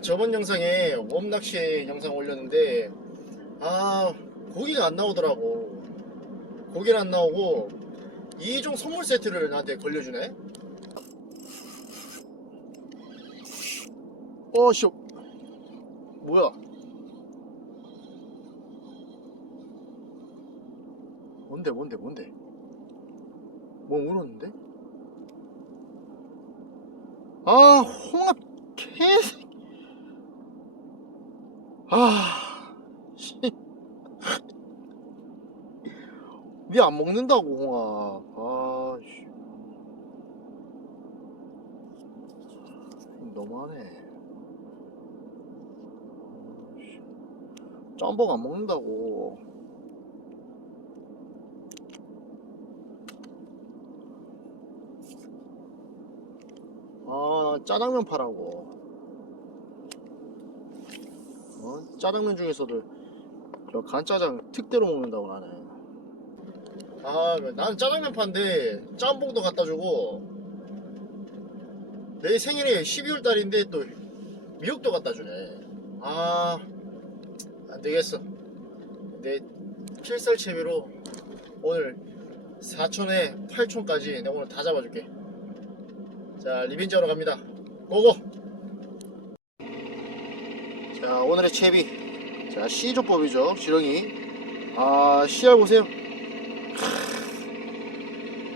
자, 저번 영상에 웜낚시 영상 올렸는데, 아, 고기가 안 나오더라고. 고기는 안 나오고, 2종 선물 세트를 나한테 걸려주네? 어, 씨. 뭐야? 뭔데, 뭔데, 뭔데? 뭐 물었는데? 아, 홍합 개새 아, 씨. 왜안 먹는다고, 홍아. 아, 씨. 너무하네. 짬뽕 안 먹는다고. 아, 짜장면 파라고. 어? 짜장면 중에서도 저 간짜장 특대로 먹는다고 나는. 아, 나는 짜장면 파인데 짬뽕도 갖다 주고 내 생일이 12월 달인데 또 미역도 갖다 주네. 아, 안 되겠어. 내 필살 채비로 오늘 4촌에 8촌까지 내가 오늘 다 잡아줄게. 자, 하러 갑니다. 고고! 자, 오늘의 채비. 자, C조법이죠. 지렁이. 아, CR 보세요.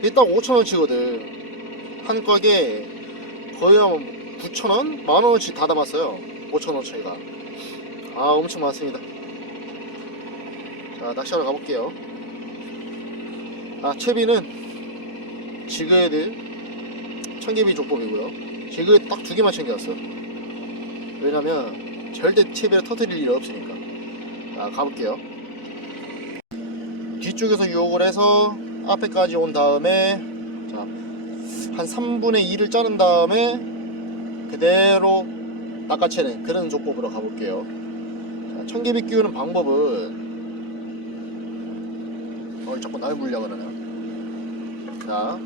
일단 5천원치거든. 한 꽉에 거의 한 9천원? 만원어치 다 담았어요. 5천원어치가. 아, 엄청 많습니다. 자, 낚시하러 가볼게요. 아, 채비는 지그헤드 청개비 조법이고요. 지그 딱 두 개만 챙겨왔어. 왜냐면 절대 채비를 터트릴 일이 없으니까. 자, 가볼게요. 뒤쪽에서 유혹을 해서 앞에까지 온 다음에 자, 한 3분의 2를 자른 다음에 그대로 낚아채는 그런 조법으로 가볼게요. 자, 청개비 끼우는 방법은 어, 자꾸 날 물려 그러네. 자,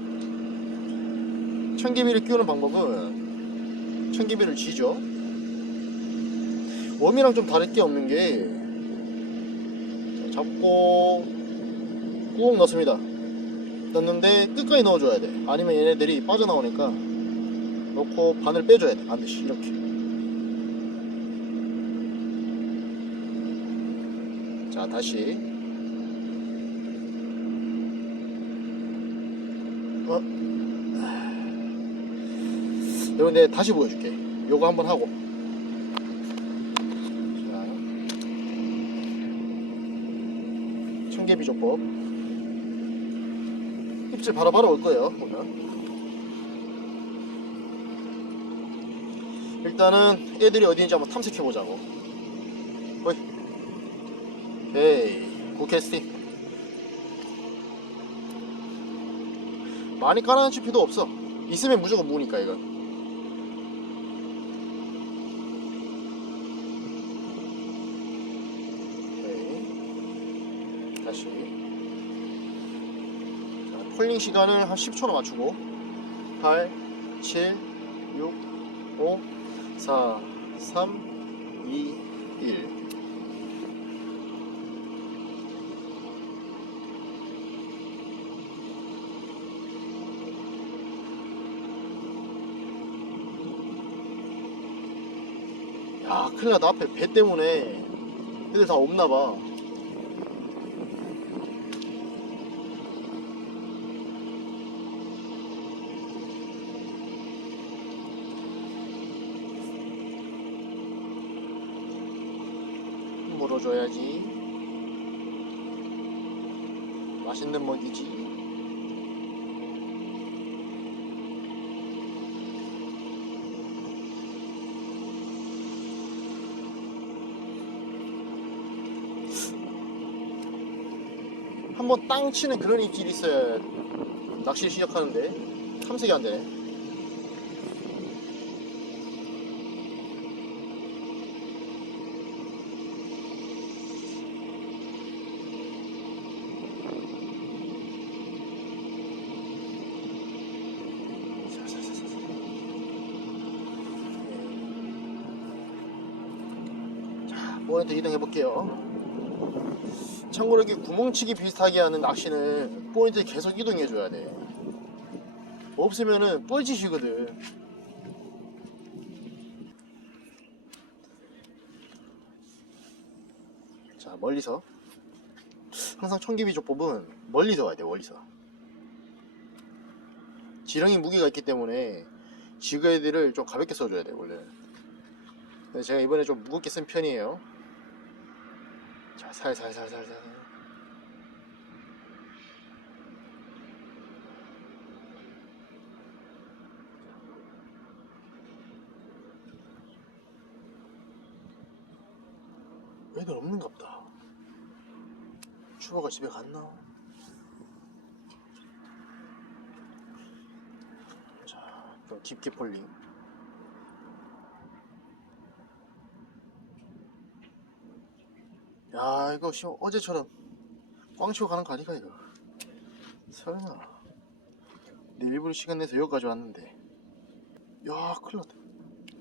청개비를 끼우는 방법은 청개비를 쥐죠. 웜이랑 좀 다를 게 없는 게 자, 잡고 꾹 넣습니다. 넣는데 끝까지 넣어줘야 돼. 아니면 얘네들이 빠져나오니까 넣고 바늘 빼줘야 돼. 반드시 이렇게. 자 다시 어? 여러분 내가 다시 보여줄게 요거 한번 하고 자 청개비 조법 입질 바로바로 올 거예요 보면 일단은 애들이 어디 있는지 한번 탐색해 보자고. 호이. 에이 고캐스팅 많이 깔아놓을 필요도 없어. 있으면 무조건 무니까 이거 오케이. 다시 자, 폴링 시간을 한 10초로 맞추고 8 7 6 5 4 3 2 1 야, 큰일 났다. 앞에 배 때문에 애들 다 없나봐. 물어줘야지. 맛있는 먹이지. 한번 땅 치는 그런 입질이 있어야 낚시 시작하는데 탐색이 안 되네. 이동해 볼게요. 참고로 이렇게 구멍치기 비슷하게 하는 낚시는 포인트 계속 이동해 줘야 돼. 없으면은 뻘짓이거든. 자 멀리서 항상 청기비 조법은 멀리서 와야 돼 멀리서. 지렁이 무게가 있기 때문에 지그헤드를 좀 가볍게 써줘야 돼 원래. 제가 이번에 좀 무겁게 쓴 편이에요. 자, 살살살살살. 애들 없는갑다. 추바가 집에 갔나? 자, 좀 깊게 폴링. 야 이거 씨 어제처럼 꽝 치고 가는 거 아니가 이거? 설마. 내 일부러 시간 내서 여기까지 왔는데. 야 큰일 났다.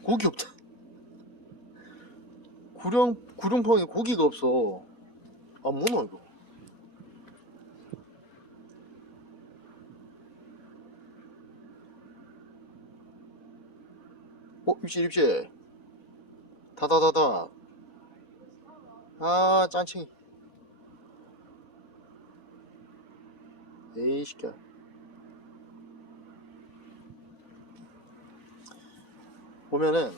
고기 없다. 구룡 구룡포항에 고기가 없어. 아 뭐노 이거? 어 입질 입질 다다다다 아 짠챙이 에이 시켜. 보면은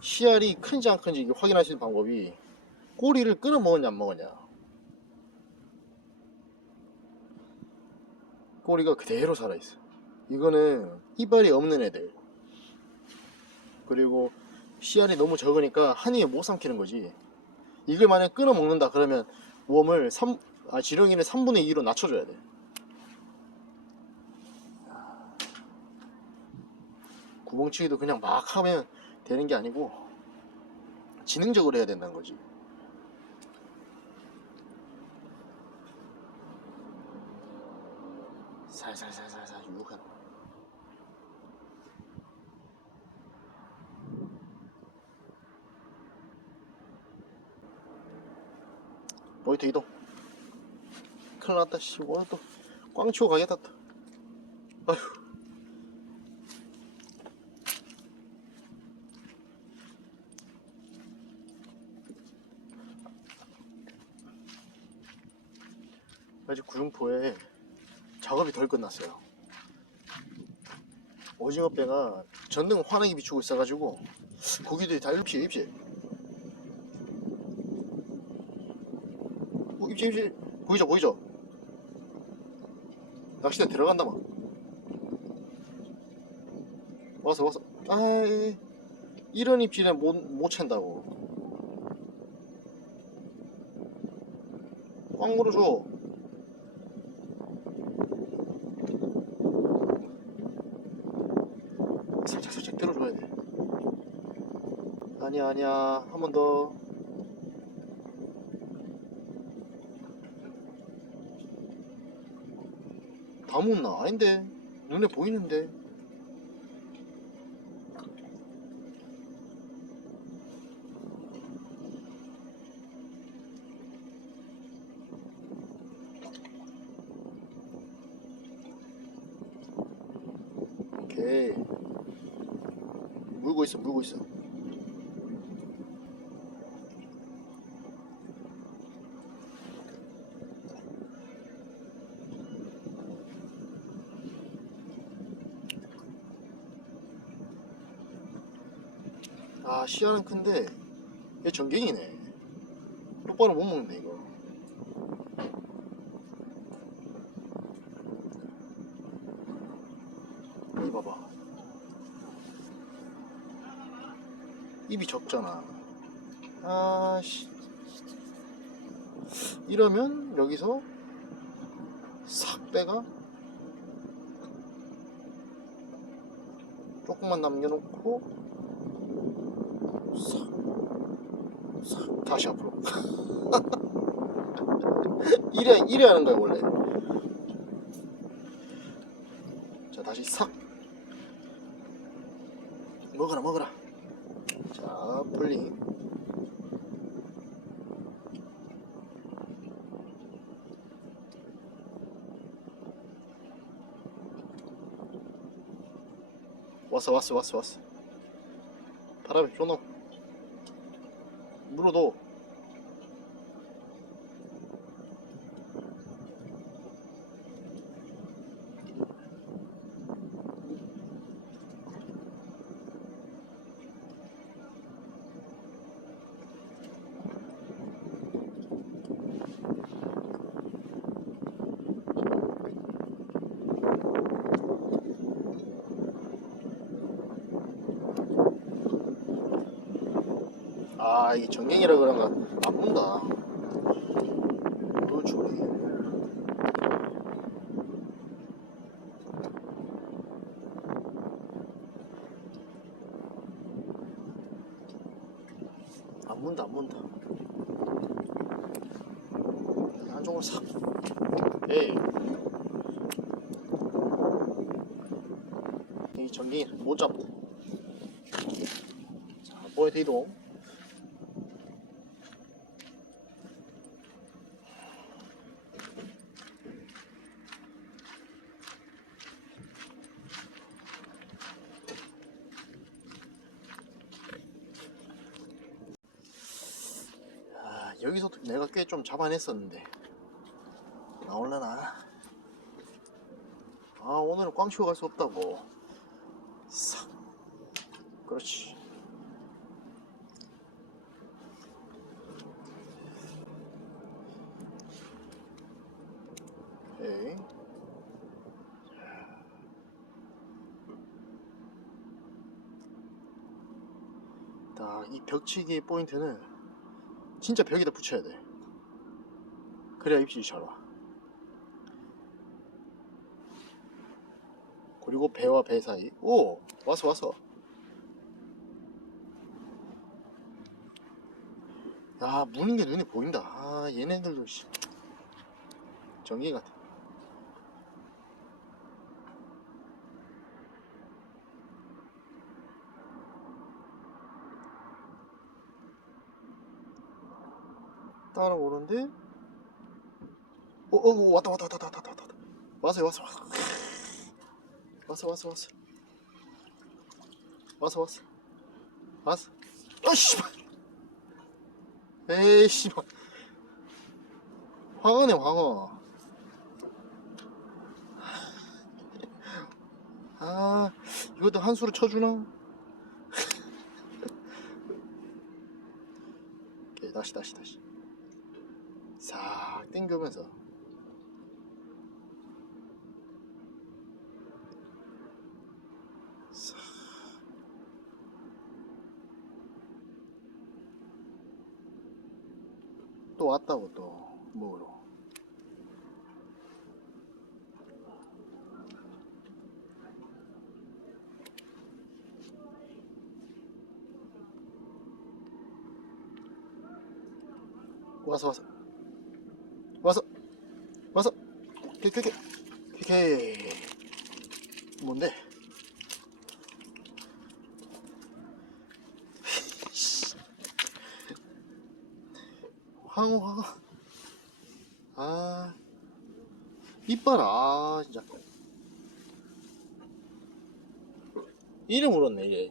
씨알이 큰지 안 큰지 확인할 수 있는 방법이 꼬리를 끊어 먹었냐 안 먹었냐. 꼬리가 그대로 살아있어. 이거는 이빨이 없는 애들. 그리고 씨알이 너무 적으니까 한 입에 못 삼키는 거지 이걸 만약 끊어 먹는다 그러면 웜을 3, 아, 지렁이를 3분의 2로 낮춰줘야 돼. 구멍치기도 그냥 막 하면 되는 게 아니고 지능적으로 해야 된다는 거지. 살살살살살 유혹한. 모니터 이동. 큰일 났다, 씨. 오늘 또, 꽝 치고 가겠다, 또. 아휴. 아직 구룡포에 작업이 덜 끝났어요. 오징어 배가 전등 환하게 비추고 있어가지고 고기들이 다 입질 입질 입질 보이죠 보이죠? 낚시대 들어간다 막 와서 와서 아 이런 입질에 못, 못 찬다고. 꽝 물어줘. 살짝 살짝 들어줘야 돼. 아니야 아니야. 한 번더 다 묻나? 아닌데. 눈에 보이는데. 오케이. 물고 있어 물고 있어 아 시야는 큰데 얘 전갱이네. 똑바로 못 먹네 이거. 이 봐봐. 입이 적잖아. 아씨. 이러면 여기서 싹 빼가? 조금만 남겨놓고 다시 앞으로. 이래 이래 하는 거야 원래. 자 다시 삭. 먹어라 먹어라. 자 풀링. 왔어 왔어 왔어 왔어. 바람이 존나 물어도. 아 이게 전갱이라 그런가 안 본다. 안 문다 안 문다. 한쪽으로 싹. 에이. 이 전갱이 못 잡고. 자 포인트 이동 아, 여기서도 내가 꽤 좀 잡아냈었는데. 나올라나? 아 오늘은 꽝 치고 갈 수 없다고 싹. 그렇지. 오케이. 자, 이 벽치기 포인트는 진짜 벽에다 붙여야 돼. 그래야 입질이 잘 와. 그리고 배와 배 사이. 오! 왔어, 왔어. 야, 무는 게 눈에 보인다. 아, 얘네들도, 씨. 전기 같아. 따라오는데 어, 어, 어, 왔다 왔다 왔다 왔다 왔다 왔어 왔어 왔어 왔어 왔어 왔어 왔어 왔어 아씨 에이 씨발. 황어네 황어. 아 이것도 한 수로 쳐주나? 다시 다시 다시. 싹 땡겨면서. 싹. 또 왔다고 또. 먹으러. 와서 와서 와서 케케케 케케 뭔데? 황호 황호 아 이빨 아 진짜. 이름 물었네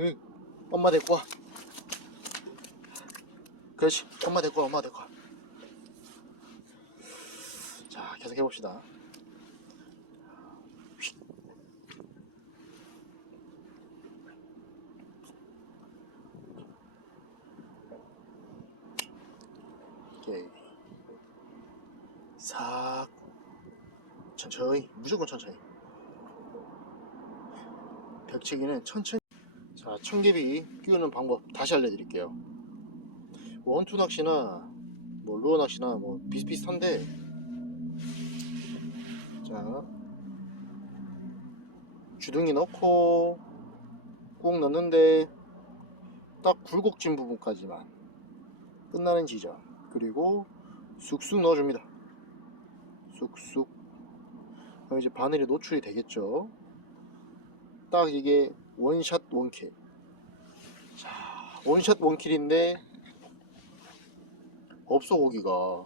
얘응 엄마 데리고 와 그렇지 엄마 데리고 와 엄마 데리고 와 자, 계속 해봅시다. 싹. 천천히. 무조건 천천히. 벽치기는 천천히. 자, 청개비 끼우는 방법 다시 알려드릴게요. 원투 낚시나, 뭐, 루어 낚시나, 뭐, 비슷비슷한데, 자, 주둥이 넣고 꾹 넣는데 딱 굴곡진 부분까지만 끝나는 지점 그리고 쑥쑥 넣어줍니다. 쑥쑥 그럼 이제 바늘이 노출이 되겠죠. 딱 이게 원샷 원킬. 자, 원샷 원킬인데 없어 고기가